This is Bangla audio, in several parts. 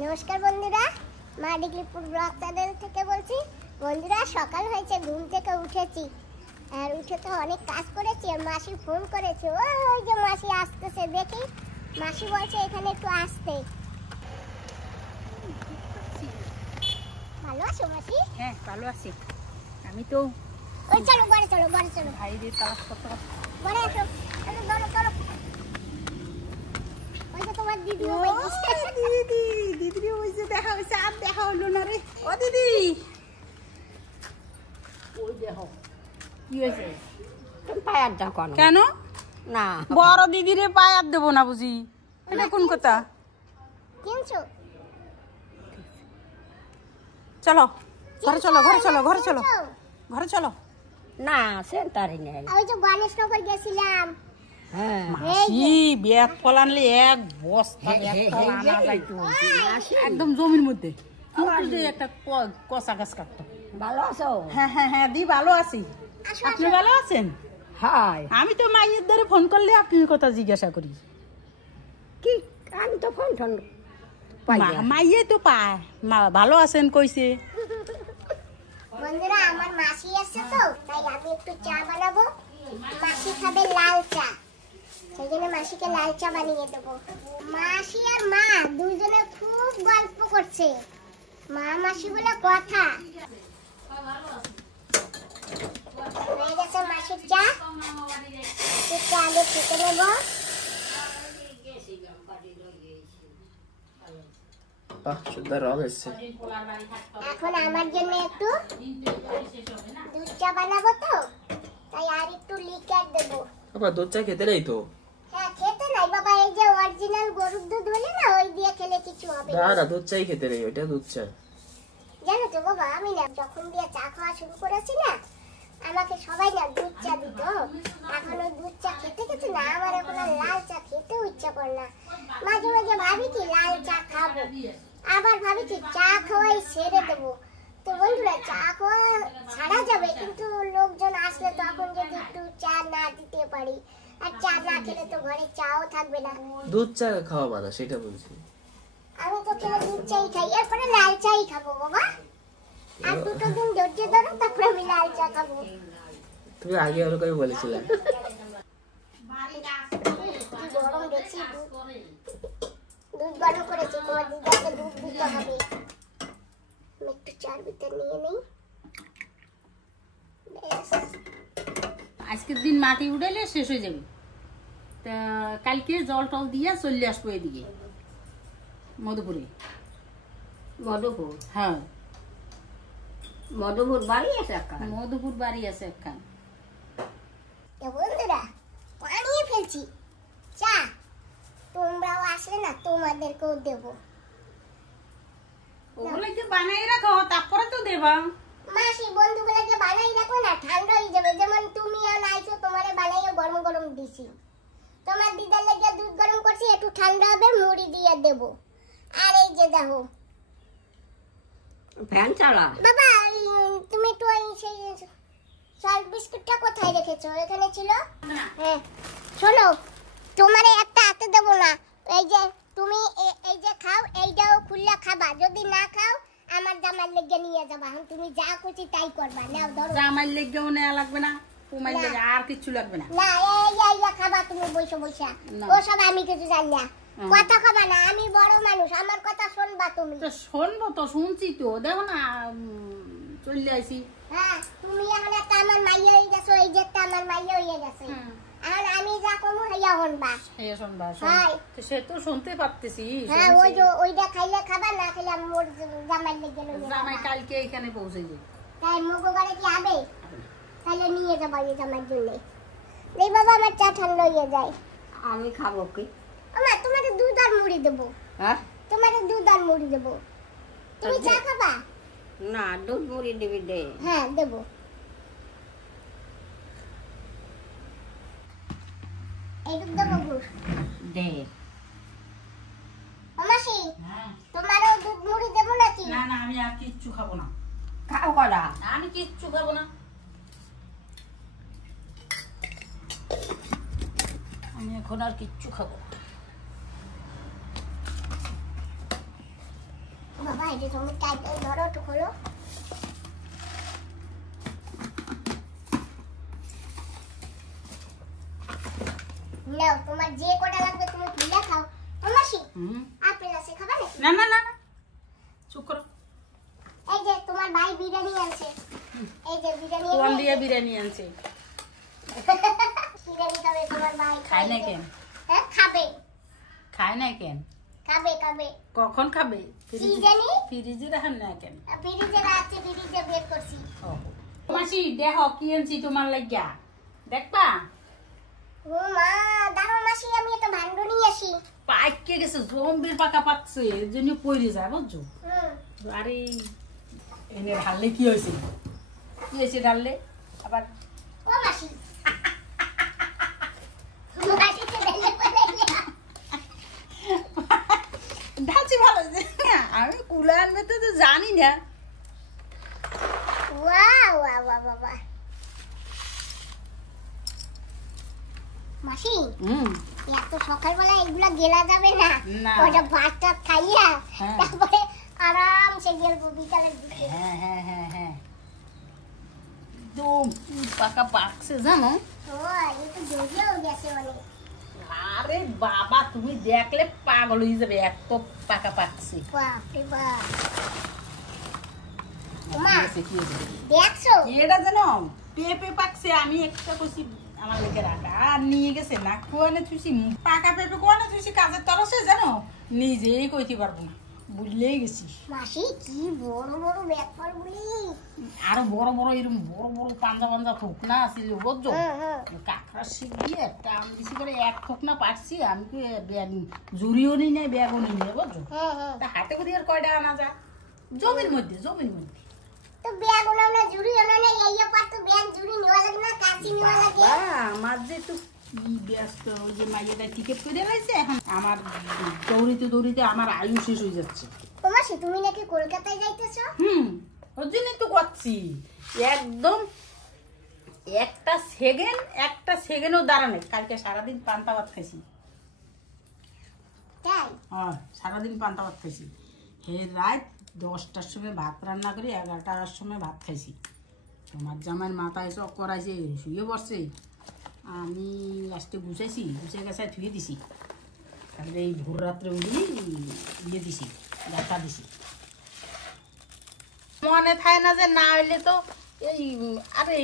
নমস্কার বন্ধুরা, মা ডিগ্লিপুর ব্লগ চ্যানেল থেকে বলছি। বন্ধুরা, সকাল হয়েছে, ঘুম থেকে উঠেছি, আর উঠে তো অনেক কাজ করেছি। আর মাসি ফোন করেছে, ওই যে মাসি আসতেছে, দেখি। মাসি বলছে এখানে একটু আসতে। ভালো আছো মাসি? হ্যাঁ, ভালো আছি। আমি তো ওই চলো ঘরে চলো, ঘরে চলো। ভাইদের তালাশ করতে ঘরে আসো, চলো চলো চলো। ওই যে তোমার দিদি, দিদি হয়েছে, দেখা হয়েছে, আর দেখা হলো না রে। ও দিদি, ওই দেখো কি হয়েছে। পায়ার দাও কেন? না, বড় দিদিরে পায়ার দেবো না বুঝি? এটা কোন কথা? কিনছো? চলো ঘরে চলো, ঘরে চলো, ঘরে চলো, ঘরে চলো। না সেন্টারে নেই। ওই যে গণেশনগর গেছিলাম। হ্যাঁ, মাসি ব্যাগ ফল আনলে এক বস্তা ব্যাগ ফল আনা যাইতো একদম জমির মধ্যে। কিন্তু যে একটা কষা গাছ কাটতো। ভালো আছো? হ্যাঁ হ্যাঁ হ্যাঁ দি, ভালো আছি। আপনি ভালো আছেন? হাই, আমি তো মাইয়ের দ্বারা ফোন করলে আপনি কথা জিজ্ঞাসা করি। কি আমি তো ফোন টোন পাই না। মাইয়ে তো পায়, মা ভালো আছেন কইছে। বন্ধুরা, আমার মাসি আসছে তো, তাই আমি একটু চা বানাবো। মাসি খাবে লাল চা, সেই জন্য মাসিকে লাল চা বানিয়ে দেবো। মাসি আর মা দুইজনে খুব গল্প করছে, মা মাসি বলে কথা। হয়ে গেছে মাসির চা, একটু আগে খেতে নেবো। এখন আমার জন্য একটু দুধ চা বানাবো তো, তাই আর একটু লিকার দেবো। বাবা দুধ চা খেতে নেই তো? হ্যাঁ, খেতে নাই বাবা, এই যে অরিজিনাল গরুর দুধ বলে না, ওই দিয়ে খেলে কিছু হবে না না। না, দুধ চাই খেতে নেই, ওইটা দুধ চা। জানো তো বাবা, আমি না যখন দিয়ে চা খাওয়া শুরু করেছি না, আমাকে সবাই না দুধ চা দিত। এখন ওই দুধ চা খেতে খেতে না আমার এখন আর লাল চা খেতেও ইচ্ছা করে না। মাঝে মাঝে ভাবি কি লাল চা খাবো, আবার ভাবি কি চা খাওয়াই ছেড়ে দেবো। তো বন্ধুরা, চা খাওয়া ছাড়া যাবে, কিন্তু লোকজন আসলে তখন যদি একটু চা না দিতে পারি, আর চা না খেলে তো ঘরে চাও থাকবে না। দুধ চা খাওয়া মানা, সেটা বলছি। আমি তো খেলে দুধ চাই খাই, এরপরে লাল চাই খাবো বাবা। আর দুটো দিন ধৈর্য ধরো, তারপরে আমি লাল চা খাবো। তুমি আগে ওরকম বলেছিলে। কি গরম দেখছি, দুধ গরম করেছি, তোমার দিদাকে দুধ দিতে হবে। আমি একটু চার ভিতর নিয়ে নেই। আজকের দিন মাটি উড়াইলে শেষ হয়ে যাবে, তা কালকে জল টল দিয়ে চলে আসবো এদিকে মধুপুরে। মধুপুর? হ্যাঁ, মধুপুর বাড়ি আছে একটা। মধুপুর বাড়ি আছে একখান। বন্ধুরা, বানিয়ে ফেলছি চা, তোমরাও আসলে না তোমাদেরকেও দেবো। ওগুলো একটু বানাই রাখো, তারপরে তো দেবা। মাসি বন্ধুগুলোকে বানাই রাখো না, ঠান্ডা হয়ে যাবে। যেমন তুমি আর আইছো, তোমারে বানাইও গরম গরম দিছি। তোমার দিদার লেগে দুধ গরম করছি, একটু ঠান্ডা হবে, মুড়ি দিয়ে দেবো। আর এই যে দেখো ফ্যান চালা। বাবা, তুমি একটু ওই সেই সল্ট বিস্কুটটা কোথায় রেখেছো? এখানে ছিল। হ্যাঁ, শোনো, তোমারে একটা হাতে দেবো না। এই যে তুমি এই যে খাও, এইটাও খুললা খাবা। যদি না খাও, আমার জামার লেগে নিয়ে যাবা। তুমি যা খুশি তাই করবা। নাও ধরো। জামাই লেগেও নেওয়া লাগবে না, তোমার লেগে আর কিছু লাগবে না। না, এই খাবা তুমি বসে বসে। ওসব আমি কিছু জানি না। কথা খাবা না, আমি বড় মানুষ, আমার কথা শুনবা তুমি। তো শুনবো তো, শুনছি তো, দেখো না চলে আসি। হ্যাঁ, তুমি এখন একটা আমার মাইয়া হয়ে গেছো, এই যে একটা আমার মাইয়া হয়ে গেছে। আর আমি যা করবো হেয়া হনবা। হেয়া শুনবা। হ্যাঁ, সে তো শুনতে পারতেছি। হ্যাঁ, ওই যে ওইটা খাইলে খাবা, না খাইলে আমি মোর জামাই লেগে লইয়া জামাই যাবা। কালকে এখানে পৌঁছে যাবে। তাই মুগো ঘরে কি হবে? তাহলে নিয়ে যাবা এই জামার জন্য। এই বাবা, আমার চা ঠান্ডা হয়ে যায়। আমি খাবো কি? আমা, তোমার দুধ আর মুড়ি দেবো। হ্যাঁ, তোমার দুধ আর মুড়ি দেবো। তুমি চা খাবা? না, দুধ মুড়ি দিবি দে। হ্যাঁ, দেবো। এইটুক দেবো গুড় দে। মাসি, তোমারও দুধ মুড়ি দেবো নাকি? না না, আমি আর কিচ্ছু খাবো না। খাও করা? আমি কিচ্ছু খাবো না, আমি এখন আর কিচ্ছু খাবো না। এই যে তুমি টাইট ধরো একটু খোলো। নাও তোমার যে কটা লাগবে তুমি তুলে খাও। ও মাসি আপেল আছে খাবে নাকি? না না না না, চুপ করো। এই যে তোমার ভাই বিরিয়ানি আনছে, এই যে বিরিয়ানি কোন দিয়ে বিরিয়ানি আনছে? বিরিয়ানি খাবে তোমার ভাই। খায় না কেন? হ্যাঁ খাবে, খায় না কেন? খাবে খাবে। কখন খাবে? কি জানি ফ্রিজে রাখেন না কেন? ফ্রিজে আছে, ফ্রিজে বের করছি। মাসি দেখো কি আনছি তোমার লাগিয়া, দেখবা? ও মা দাঁড়াও মাসি, আমি একটা ভান্ড নিয়ে আসি। পাইকে গেছে, জম্বির পাকা পাকছে, এর জন্য পড়ে যায় বুঝছো। আরে এনে ঢাললে কি হয়েছে? কি হয়েছে ঢাললে আবার? ও মাসি মাসিকে ঢেলে ফেলে ঢালছি ভালো হয়েছে। আমি কুলা আনবে তো জানি না। Wow wow wow wow. মাসি এত সকালবেলা এগুলা গেলা যাবে না, না। ওটা ভাত টাত খাইয়া হ্যাঁ। তারপরে আরামসে গেলবো বিকালের দিকে। হ্যাঁ হ্যাঁ হ্যাঁ হ্যাঁ, একদম পাকা পাকছে জানো। ও এই তো জড়িয়েও গেছে অনেক। আরে বাবা তুমি দেখলে পাগল হয়ে যাবে, এত পাকা পাকছে। বাপরে বাপ। মা কি হয়েছে, কি হয়েছে? দেখছো এটা জানো পেঁপে পাকছে, আমি একটা কইছি আমার লেগে রাখা, আর নিয়ে গেছে না কোয়ানে তুইছি পাকা পেঁপে কোয়ানে তুইছি কাজের তরসে জানো, নিজেই কইতে পারবো না, বুঝলেই গেছি। মাসি কি বড় বড় ব্যাগ ফলগুলি। আরো বড় বড় এরকম বড় বড় পাঞ্জা পাঞ্জা থোকনা আছিল বুঝছো। হ্যাঁ। কাঁকড়া শিখ দিয়ে টান দিছি করে এক থোকনা পারছি, আমি কি ব্যাগ জুড়িও নি নাই ব্যাগও নি নাই বুঝছো। হ্যাঁ তা হাতে করে আর কয়টা আনা যায়? জমির মধ্যে, জমির মধ্যে। তো ব্যাগ ওনাও না জুড়ি ওনাও না, এই পার তো ব্যাগ জুড়ি নেওয়া লাগে না, কাঁচি নেওয়া লাগে। বাবা, আমার যে একটু কি ব্যস্ত, ওই যে মাইয়াটা টিকিট করে রয়েছে, এখন আমার দৌড়িতে দৌড়িতে আমার আয়ু শেষ হয়ে যাচ্ছে। ও মাসি তুমি নাকি কলকাতায় যাইতেছো? ওর জন্যই তো করছি একদম একটা সেকেন্ডও দাঁড়ানে। কালকে সারাদিন পান্তা ভাত খাইছি। তাই হ্যাঁ সারাদিন পান্তা ভাত খাইছি। হে রাত 10টার সময় ভাত রান্না করে 11টার সময় ভাত খাইছি। তোমার জামাইয়ের মাথায় চক করাইছে, শুয়ে পড়ছে, আমি লাস্টে গুছাইছি, গুছাই গেছে ধুয়ে দিছি। তারপরে এই ভোর রাত্রে উঠি দিয়ে দিছি, দেখা দিছি। মনে থাকে না যে না হইলে তো এই আরে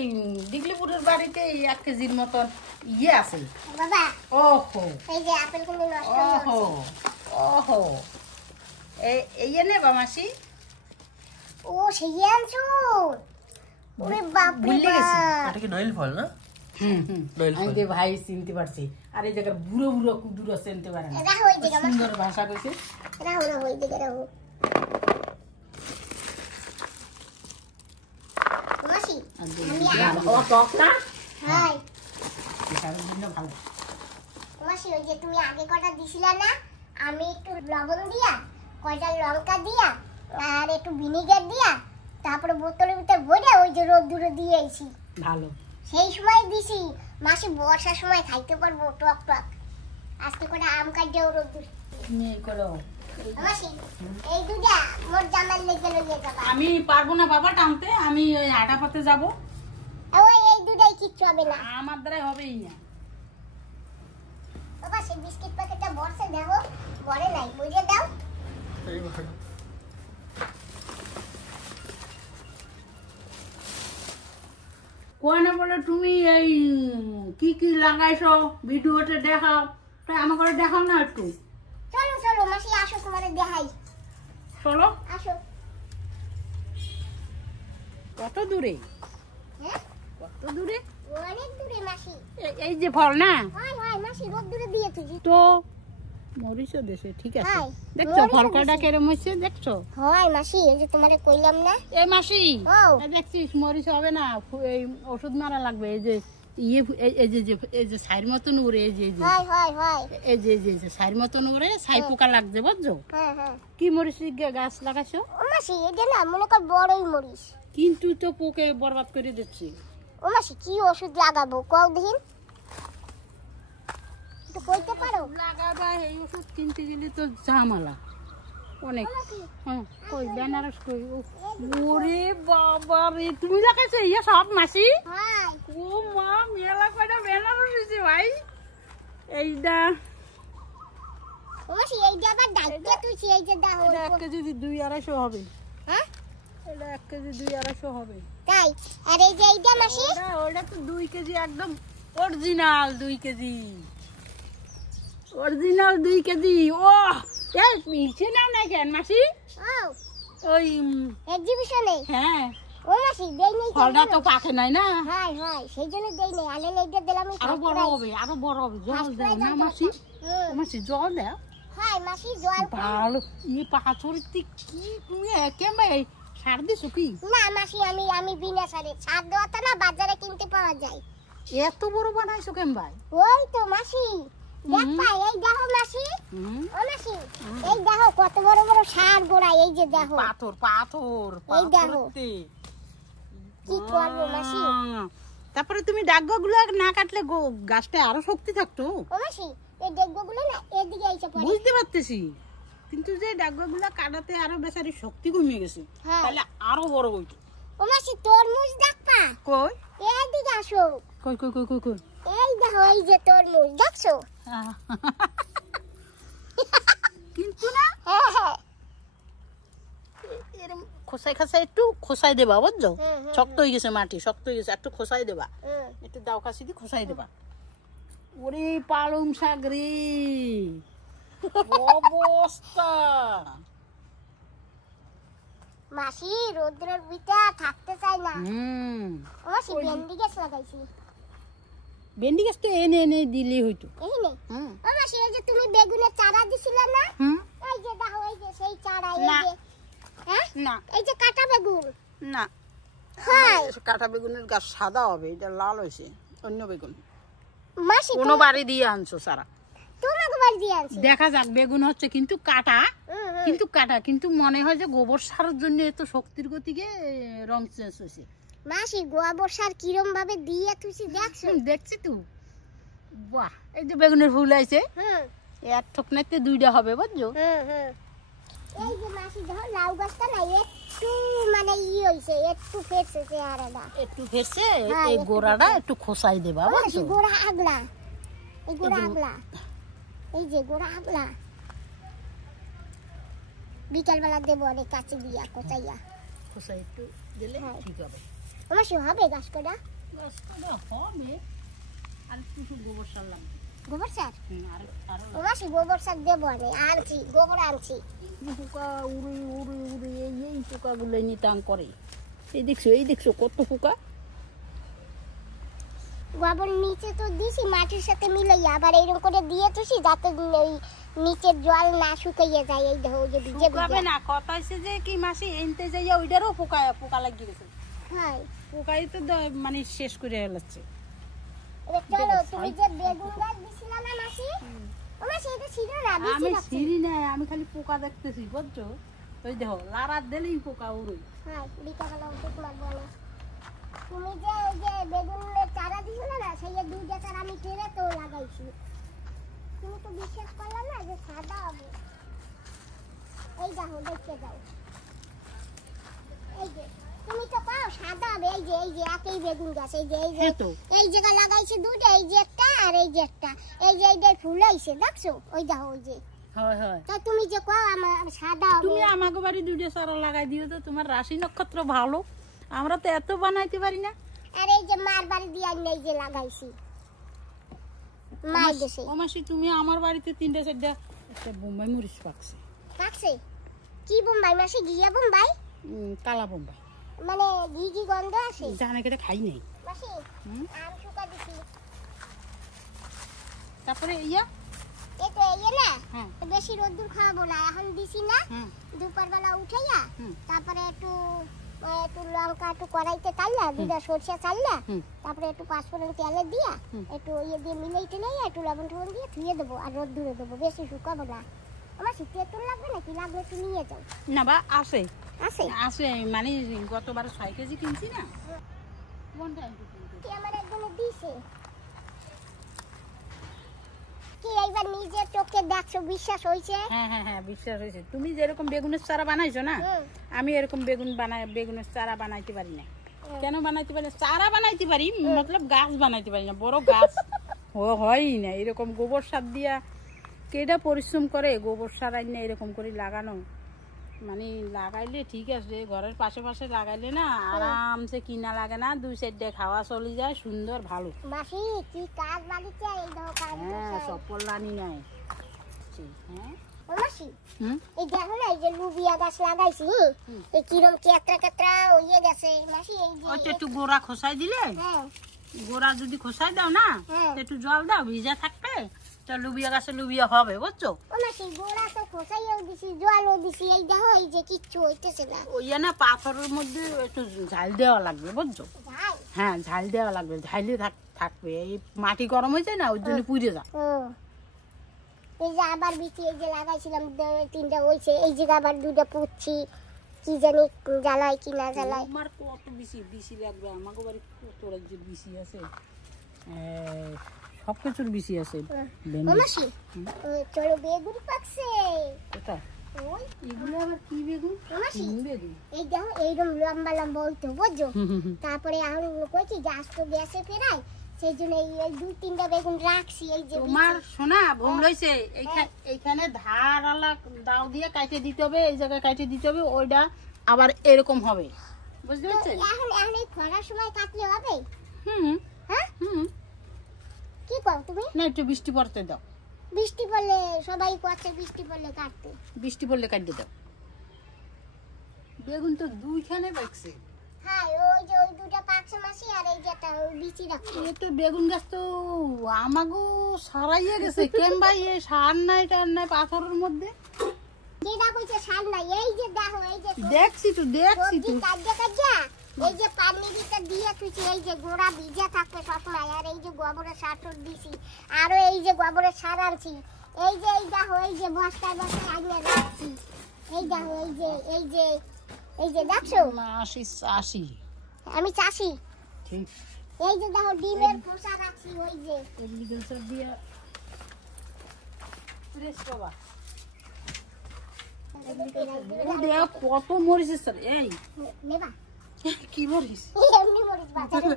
ডিগলিপুরের বাড়িতে 1 কেজির মতন ইয়ে আছে। বাবা ওহো এই যে আপেল কিন্তু নষ্ট হয়ে ওহো গেছে। ওহো, এই এনে বামাসি। ও সেই আনছো? ওরে বাপরে ভুলে গেছি। বাপ। এটা কি নইল ফল না? নইল আমি ফল। যে ভাই চিনতে পারছি। আর এই জায়গার বুড়ো বুড়ো কুদুর চিনতে পারে না। রাহো এই জায়গা, সুন্দর ভাষা কইছে। রাহো রাহো এই দিকে রাহো। মাসি আমি ও টকটা হাই সারাদিন ভালো। মাসি ওই যে তুমি আগে কটা দিছিলা না, আমি একটু লবণ দিয়া, কয়টা লঙ্কা দিয়া, আর একটু ভিনেগার দিয়া, তারপরে বোতলের ভিতর ভরে ওই যে রোদ্দুরে দিয়ে আইছি। ভালো সেই সময় দিছি, মাসি বর্ষার সময় খাইতে পারবো টক টক। আজকে কটা আম কাটিয়েও রোদ্দুর। তুমি করো। মাসি এই দুটা মোর জামার লেগে লইয়ে যাবা। আমি পারবো না বাবা টানতে, আমি ওই আটা পাতে যাবো। ওই এই দুটাই কিচ্ছু হবে না। আমার দ্বারা হবেই না। বাবা সেই বিস্কিট প্যাকেটটা বর্ষে দেখো, বড়ে নাই, বুঝে দাও। এই ভালো। কোয়ানে বলে তুমি এই কি কি লাগাইছো ভিডিওতে দেখাও, তাই আমাকে দেখাও না একটু। চলো চলো মাসি আসো, তোমারে দেখাই। চলো। আসো। কত দূরে? হ্যাঁ কত দূরে? অনেক দূরে মাসি। এই যে ফল না হয় হয় মাসি রোদ্দুরে দিয়ে তুই। তো মরিচও দেশে ঠিক আছে। হাই, দেখছো মরিচও ফল কয়টা দেশে। কেরম হয়েছে দেখছো? হয় মাসি এই যে তোমারে কইলাম না। এ মাসি ও দেখছিস মরিচ হবে না, এই ওষুধ মারা লাগবে। এই যে ইয়ে এই যে সাইর মতন উড়ে, এই যে হয় হয় হয়। এই যে সাইর মতন উড়ে ছাই পোকা লাগছে বুঝছো। হ্যাঁ হ্যাঁ। কি মরিচ গাছ লাগাইছো? ও মাসি এটা না মনে কর বড়ই মরিস। কিন্তু তো পোকে বরবাদ করে দিচ্ছি। ও মাসি কি ওষুধ লাগাবো কও দেখিন, একটু কইতে পারো? লাগাবা এই ওষুধ কিনতে গেলে তো ঝামেলা। অনেক। হ্যাঁ কই বেনারস কই? ওরে বাবা রে, তুমি লাগাইছো ইয়া সব মাসি? হ্যাঁ ও মা, মেলা কয়টা বেনারস হয়েছে ভাই। এইটা ও মাসি এইটা আবার ডাইতে তুই এই যে দাও। এটা 1 কেজি 2-250 হবে। হ্যাঁ এটা 1 কেজি 2-250 হবে। তাই? আর এই যে এইটা মাসি? ওটা তো 2 কেজি একদম অরিজিনাল 2 কেজি। Original 2 KG. ও এই মিলছে না না কেন মাসি? ও ওই এক্সিবিশনে? হ্যাঁ ও মাসি দেই নাই ফলটা তো পাকে নাই না। হ্যাঁ হ্যাঁ সেই জন্য দেই নাই। আলে এইটা দিলাম আরো বড় হবে, আরো বড় হবে। জল দাও না মাসি? মাসি জল দাও। হ্যাঁ মাসি জল ভালো। এই পাথরটি কি তুমি একেবারে সার দিছো কি? না মাসি আমি বিনা সারে ছাড় দেওয়াটা না বাজারে কিনতে পাওয়া যায়। এত বড় বানাইছো কেন ভাই? ওই তো মাসি দেখ পাই এই দেখো মাসি। ও মাসি এই দেখো কত বড় বড় সার গোড়া, এই যে দেখো পাথর পাথর এই দেখো। পাথরতে। কি করবো মাসি? তারপরে তুমি ডাগগুলো না কাটলে গাছটা আরো শক্তি থাকতো। ও মাসি এই ডেগগুলো না এদিকে এসে পড়ে। বুঝতে পারতেছি, কিন্তু যে ডাগগুলো কাটাতে আরো বেচারি শক্তি কমে গেছে, হ্যাঁ। তাহলে আরো বড় হইতো। ও মাসি তরমুজ দেখবা? কই এদিকে আসো। কই কই কই কই কই? এই দেখো এই যে তরমুজ দেখছো? কিন্তু না হ্যাঁ হ্যাঁ এরকম খোসাই খাসাই একটু খোসাই দেবা, বুঝছো? হুম, হুম, শক্ত হয়ে গেছে মাটি, শক্ত হয়ে গেছে, একটু খোসাই দেবা, হুম। একটু দাও কাশি দিয়ে খোসাই দেবা। ওরে পালং শাক রে, অবস্থা। মাসি রোদ্রের ভিতরে থাকতে চাই না। ও মাসি ওই- ভেন্ডি গাছ লাগাইছি। ভেন্ডি গাছ তো এনে এনে দিলেই হইতো। এই নে ও মাসি এই যে তুমি বেগুনের চারা দিছিলে না? হুম এই যে দেখো এই যে সেই চারা, এই না। যে হ্যাঁ না এই যে কাটা বেগুন। না, হ্যাঁ কাঁটা বেগুনের গাছ সাদা হবে, এটা লাল হয়েছে অন্য বেগুন। মাসি কোনো বাড়ি দিয়ে আনছো সারা? তোমাকে বাড়ি দিয়ে আনছি। দেখা যাক, বেগুন হচ্ছে কিন্তু কাটা, হুম, হুম। কিন্তু মনে হয় যে গোবর সারের জন্য এত শক্তির গতিকে রং চেঞ্জ হয়েছে। মাসি গোবর সার কিরম ভাবে দিয়ে তুই দেখছো? দেখছি তো, বাহ, এই যে বেগুনের ফুল আছে, হুম এক ঠোকনাতে 2টা হবে, বুঝছো? হুম হুম। এই যে মাসি দেখো লাউ গাছটা না একটু মানে হইছে, একটু ফেটছে চেহারাটা। একটু ফেরছে, হ্যাঁ, এই একটু গোড়াটা একটু খোসাই দেবা, মাসি বুঝছো? গোড়া আগলা, এই গোড়া এগুলো- আগলা, এই যে গোড়া আগলা। বিকালবেলা দেবো অনেক কাছে দিয়া কোচাইয়া। খোসাই একটু দিলে হ্যাঁ। ঠিক হবে। মাসি হবে গাছ কটা? গাছটা হবে, আর একটু গোবর সার লাগবে। গোবর সার? আর ও মাসি গোবর সার দেবো আমি, আনছি গোবর আনছি। পোকা উড়ে উড়ে উড়ে এই পোকাগুলো নিতাম করে। এই দেখছো কত পোকা। গোবর নিচে তো দিছি মাটির সাথে মিলাইয়া, আবার এরকম করে দিয়ে তুছি যাতে ওই নিচের জল না শুকাইয়া যায়। এই দেখো ওই যে ভিজে শুকাবে ভিজে। না, কথা হইছে যে কি মাসি এনতে যাইয়া ওইটারও পোকা লাগিয়ে গেছে। হ্যাঁ পোকাই তো মানে শেষ করে ফেলাচ্ছে। এবার চলো তুমি যে বেগুন গাছ দিছিলা না মাসি, ও মাসি এটা ছিল না আমি বেশি রাখছি। সিঁড়ি নাই, আমি খালি পোকা দেখতেছি, বুঝছো? ওই দেখো লারাত দিলেই পোকা উড়ে। হ্যাঁ বিকালবেলা উঠে মারবো না। তুমি যে ওই যে বেগুনের চারা দিছিলে না, সেই 2টা চারা আমি কেটে তো লাগাইছি। তুমি তো বিশ্বাস করলে না যে সাদা হবে। এই দেখো দেখতে যাও, এই যে তুমি তো পাও সাদা হবে। এই যে একই বেগুন গাছ, এই যে হ্যাঁ তো। এই জায়গা লাগাইছে 2টা, এই যে একটা আর এই যে একটা, এই যে এইটার ফুল হইছে দেখছো? ওই দেখো ওই যে। হয় হয়, তা তুমি যে কও আমার সাদা হবে। তুমি আমাকে বাড়ি 2টা চারা লাগাই দিও তো, তোমার রাশি নক্ষত্র ভালো, আমরা তো এত বানাইতে পারি না। আর এই যে মার বাড়ি দিয়ে আমি এই যে লাগাইছি মাই দেশে। ও মাসি তুমি আমার বাড়িতে 3টা 4টা একটা বোম্বাই মরিচ পাকছে। পাকছে? কি বোম্বাই মাসি? ঘিয়া বোম্বাই? কালা বোম্বাই, মানে ঘি গন্ধ আসে? জানে কেটে খাই নাই। মাসি আম শুকা দিছি। তারপরে ইয়া এই তো এই না হ্যাঁ বেশি রোদ্দুর খাওয়াবো না, এখন দিছি না। হুম দুপুর বেলা উঠাইয়া হুম। তারপরে একটু লঙ্কা একটু কড়াইতে চাললা, 2টা সরষে চাললা, হুম। তারপরে একটু পাঁচফোড়ন তেলে দিয়া হুম। একটু ইয়ে দিয়ে মিলাই টিলাই একটু লবণ টবণ দিয়ে ধুয়ে দেবো আর রোদ্দুরে দেবো, বেশি শুকাবো না। আমার শীতে তেল লাগবে নাকি? লাগবে একটু নিয়ে যাও। না বা আছে আছে আছে, মানে গতবার 6 কেজি কিনছি না। কি আমার একজনে দিছে? কি এইবার নিজের চোখে দেখছো, বিশ্বাস হইছে? হ্যাঁ হ্যাঁ হ্যাঁ, বিশ্বাস হয়েছে। তুমি যেরকম বেগুনের চারা বানাইছো না, আমি এরকম বেগুনের চারা বানাইতে পারি না। কেন বানাইতে পারি না? চারা বানাইতে পারি, মতলব গাছ বানাইতে পারি না, বড় গাছ হয়ই না। এরকম গোবর সার দিয়া কেডা পরিশ্রম করে, গোবর সার আইনা এরকম করে লাগানো, মানে লাগাইলে ঠিক আছে, ঘরের পাশে পাশে লাগাইলে না আরামসে কিনা লাগে না, 2 সাইড দিয়ে খাওয়া চলে যায়, সুন্দর ভালো। মাসি কি কাজ বাড়িতে এই দাও কাজ? হ্যাঁ, সব পল্লানি নাই। হ্যাঁ ও মাসি, এই দেখো না, এই যে লুবিয়া গাছ লাগাইছি, এই কিরম কেতরা কেতরা হইয়ে গেছে মাসি। এই যে ওইটা একটু গোড়া খোসাই দিলে, হ্যাঁ গোড়া যদি খোসাই দাও না, একটু জল দাও, ভিজা থাকবে, তো লুবিয়া গাছে লুবিয়া হবে, বুঝছো? ও মাসি, গোড়া তো খোসাইও দিছি, জলও দিছি, এই দেখো এই যে কিচ্ছু হইতেছে না। ওই না পাথরের মধ্যে একটু ঝাল দেওয়া লাগবে, বুঝছো? যাই হ্যাঁ, ঝাল দেওয়া লাগবে, ঝাইলে থাকবে। এই মাটি গরম হয়েছে না, ওই জন্য পুড়ে যায়। এই যে আবার বিচি এই যে লাগাইছিলাম 3টা হইছে, এই যে আবার 2টা পুচ্ছি, কি জানি জ্বালায় কি না জ্বালায়। আমার কত বিচি লাগবে, আমাকে বাড়ি কত রাজ্যের বিচি আছে, সব কিছুর বিচি আছে। ও মাসি, চলো বেগুন পাকছে। কোথায় ওই এগুলো আবার কি বেগুন? ও মাসি, বেগুন এই দেখো এইরকম লম্বা লম্বা হইতো, বুঝছো? তারপরে এখন কইছি গাছ তো গ্যাসে ফেরাই, সেই জন্য এই 2-3টা বেগুন রাখছি। এই যে তোমার শোনা ভুল হয়েছে, এইখানে ধারালা দাও দিয়ে কাটে দিতে হবে, এই জায়গায় কাটে দিতে হবে, ওইটা আবার এরকম হবে, বুঝতে পারছেন? এখন এই খরার সময় কাটলে হবে? হ্যাঁ কি কও তুমি? না, একটু বৃষ্টি পড়তে দাও, বৃষ্টি পড়লে সবাই করছে, বৃষ্টি পড়লে কাটতে। বৃষ্টি পড়লে কাটতে দাও। বেগুন তো 2খানে পাকছে। হ্যাঁ, ওই যে ওই 2টা পাকছে মাসি, আর এই যেটা বিচি রাখছে। এ তো বেগুন গাছ তো আমাগো সারাইয়া গেছে, কেন ভাই? এ সার নাই টার নাই পাথরের মধ্যে, কেডা কইছে সার নাই? এই যে দেখো, এই যে দেখছি তো সবজি কাটে এই যে পানি দিতে দিয়ে তুইছি, এই যে গোড়া ভিজা থাকবে সবসময়, আর এই যে গোবরের সার দিছি, আর এই যে গোবরের সার আনছি, এই যে এই দেখো, এই যে বস্তায় বস্তায় আনিয়ে রাখছি, এই দেখো, এই যে দেখছো? আসি আমি চাষি। ঠিক, এই যে দেখো ডিমের খোসা রাখছি, ওই যে এগ্রিকালচার দিয়া ফ্রেশ বাবা। দেখ কত মরিচ স্যার, এই নেবা কি মরিচ? এমনি মরিচ বাজারে।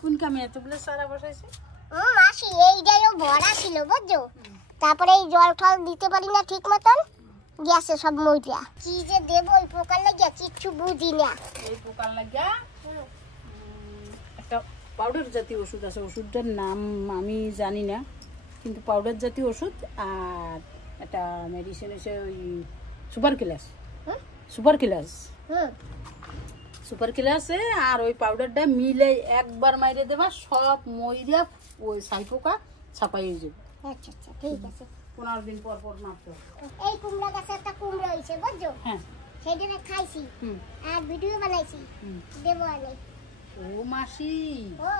কোন কামে এতগুলো সারা বসাইছে? ও মাসি, এইটাও ভরা ছিল, বুঝছো? তারপরে এই জল টল দিতে পারি না ঠিক মতন, গ্যাসে সব মইটা কি যে দেবো ওই পোকার লাগিয়া কিচ্ছু বুঝি না। এই পোকার লাগিয়া একটা পাউডার জাতীয় ওষুধ আছে, ওষুধটার নাম আমি জানি না, কিন্তু পাউডার জাতীয় ওষুধ, আর একটা মেডিসিন হচ্ছে ওই সুপার কিলাসে, আর ওই পাউডারটা মিলে একবার মাইরে দেবা, সব মইরা ওই ছাইপোকা ছাপাই হয়ে যাবে। আচ্ছা আচ্ছা, ঠিক আছে। 15 দিন পর পর মারতে হবে। এই কুমড়া গাছে একটা কুমড়া হয়েছে, বুঝছো? হ্যাঁ, সেইটা খাইছি আর ভিডিও বানাইছি, দেবো আনে। ও মাসি, ও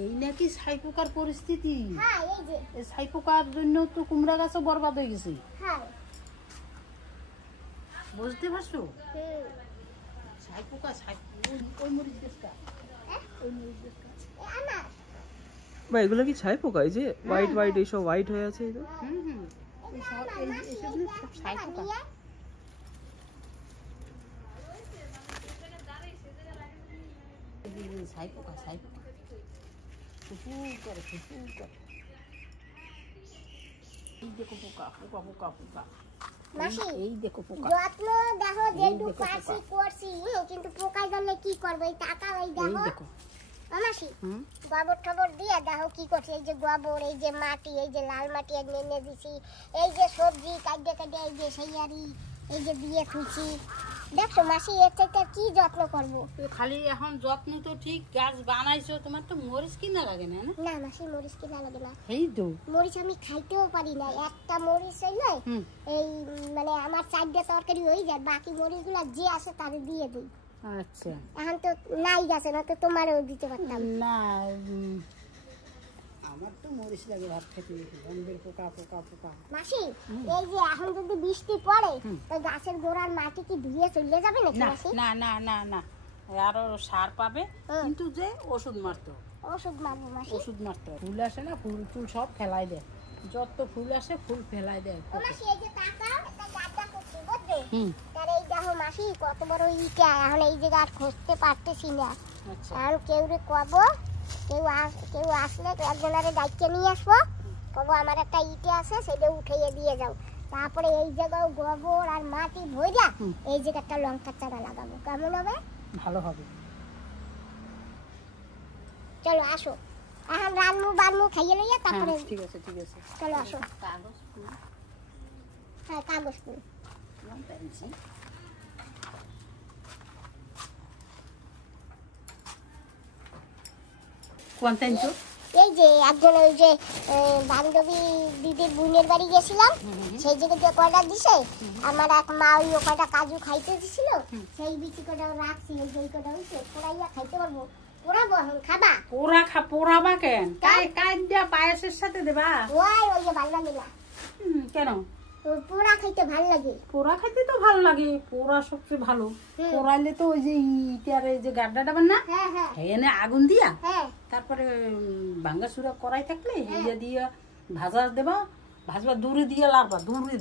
এই নাকি ছাইপোকার পরিস্থিতি? হ্যাঁ, এই যে এই ছাইপোকার জন্য তো কুমড়া গাছও বরবাদ হয়ে গেছে, হ্যাঁ। বুঝতে পারছো? ছাইপোকা ওই মরিচ গাছটা, ওই মরিচ গাছটা আমার বা এগুলো কি ছাই পোকা? এই যে হোয়াইট হোয়াইট এইসব হোয়াইট হয়ে আছে, এই তো এইসব সব ছাইপোকা। ছাইপোকা এই দেখো পোকা, মাসি, এই দেখো পোকা, যত্ন দেখো যেটু কাশি করছি, কিন্তু পোকায় ধরলে কি করবে? এই টাকা এই এই দেখো দেখো। মাসি, গোবর টবর দিয়ে দেখো কি করছি, এই যে গোবর, এই যে মাটি, এই যে লাল মাটি এনে দিছি, এই যে সবজি কাটে কাটে, এই যে সেইয়ারি, এই যে দিয়ে খুঁজি, দেখছো মাসি? এর চাইতে কি যত্ন করবো? খালি এখন যত্ন তো ঠিক, গাছ বানাইছো, তোমার তো মরিচ কিনা লাগে না? না মাসি, মরিচ কিনা লাগে না। এই তো মরিচ আমি খাইতেও পারি না, একটা মরিচ হইলে এই মানে আমার 4টা তরকারি হয়ে যায়, বাকি মরিচগুলো যে আসে তারে দিয়ে দিই। আচ্ছা, এখন তো নাই গেছে, না তো তোমারও দিতে পারতাম না। আমার তো মরিচ লাগে ভাত খেতে, গন্ধের পোকা। মাসি, এই যে এখন যদি বৃষ্টি পড়ে, তো গাছের গোড়ার মাটি কি ধুয়ে চলে যাবে নাকি মাসি? না, আরো সার পাবে, কিন্তু যে ওষুধ মারতো। ওষুধ মারবো মাসি। ওষুধ মারতে হয়। ফুল আসে না, ফুল টুল সব ফেলাই দেয়, যত ফুল আসে ফুল ফেলাই দেয়। ও মাসি এই যে তাকাও, একটা গাড্ডা করছি বুঝলে? হুম, তার এই দেখো মাসি কত বড় ইটা, এখন এই জায়গা আর খুঁজতে পারতেছি না। আচ্ছা এখন কেউ রে কব, কেউ আসলে একজনারে ডাইকে নিয়ে আসবো, কব আমার একটা ইটে আছে সেটা উঠাইয়ে দিয়ে যাও। তারপরে এই জায়গাও গোবর আর মাটি ভইরা এই জায়গা একটা লঙ্কার চারা লাগাবো, কেমন হবে? ভালো হবে। চলো আসো, এখন রান্নু বান্নু খাইয়ে লইয়া তারপরে। হ্যাঁ, ঠিক আছে ঠিক আছে। চলো আসো। কাগজ ফুল হ্যাঁ কাগজ ফুল। পেন্সিল কোন টাইমছো? এই যে একজন ওই যে বান্ধবী দিদির বোনের বাড়ি গেছিলাম, সেই জায়গায় যে কয়টা দিছে আমার এক মা ওই কয়টা কাজু খাইতে দিছিল, সেই বিচি কটা রাখছি, সেই কটা হইছে পোড়াইয়া খাইতে পারবো। পোড়াবো এখন খাবা? পোড়াবা কেন? কাইডা পায়েসের সাথে দেবা? ওই যে ভালো লাগে না। কেন? পোড়া খাইতে ভালো লাগে। পোড়া খাইতে তো ভালো লাগে, পোড়া সবচেয়ে ভালো। পোড়াইলে তো ওই যে ইটার এই যে গাড্ডাটা না, হ্যাঁ হ্যাঁ এনে আগুন দিয়া হ্যাঁ তারপরে ভাঙ্গা সুরা করাই থাকলে ইয়া দিয়া ভাজা দেবা, ভাজবা দূরে দিয়ে লাড়বা,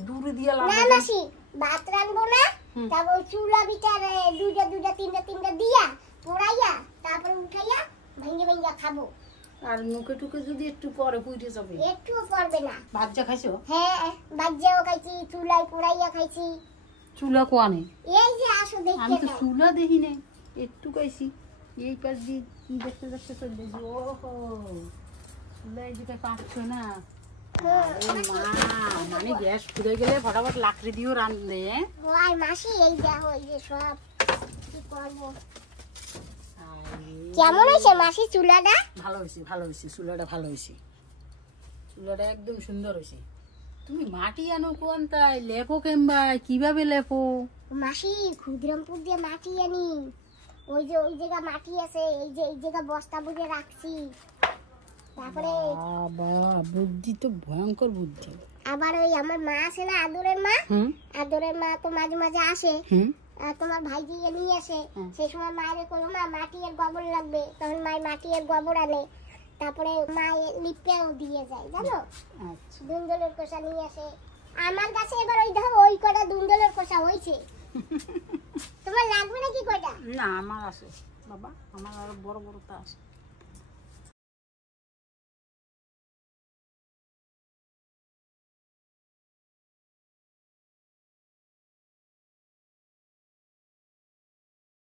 দূরে দিয়ে না লাড়বা। মাসি ভাত রানবো না, তারপর চুলা ভিতরে দুইটা তিনটা দিয়া পোড়াইয়া তারপরে উঠাইয়া ভেঙে খাবো। আর মুখে টুকে যদি একটু পরে পুইটে যাবে। একটুও পড়বে না। ভাজা খাইছো? হ্যাঁ বাজ্যাও খাইছি, চুলায় পোড়াইয়া খাইছি। চুলা কোয়ানে? এই যে আসো আমি দেখতে তো নাও। চুলা দেখি নাই, একটু খাইছি। এই পাশ দিয়ে দেখতে দেখতে চলে যাচ্ছি। ওহো, চুলা এই দিকে পাচ্ছ না? আরে মা, মানে গ্যাস ফুরে গেলে ফটাফট লাকড়ি দিয়েও রান্ধে। ওই মাসি এই দেখো এই যে সব কি করবো। কেমন হয়েছে মাসি চুলাটা? ভালো হয়েছে, ভালো হয়েছে, চুলাটা ভালো হয়েছে, চুলাটা একদম সুন্দর হয়েছে। তুমি মাটি আনো কোন তাই লেপো কেমবা, কিভাবে লেপো? মাসি ক্ষুদ্রামপুর দিয়ে মাটি আনি, ওই জায়গা মাটি আছে, এই জায়গা বস্তা বুঝে রাখছি। তারপরে বাবা, বুদ্ধি তো ভয়ঙ্কর বুদ্ধি। আবার ওই আমার মা আছে না, আদরের মা, আদরের মা তো মাঝে মাঝে আসে, তোমার ভাইজি নিয়ে আসে। সেই সময় মায়ের কোনো মা মাটি আর গোবর লাগবে, তখন মায়ের মাটি আর গোবর আনে, তারপরে মা লিপেও দিয়ে যায় জানো। আচ্ছা, দুন্দলের কোষা নিয়ে আসে আমার কাছে। এবার ওই দেখো ওই কটা দুন্দলের কোষা হয়েছে। তোমার লাগবে নাকি কয়টা? না আমার আছে বাবা, আমার আরো বড় বড় তা আছে।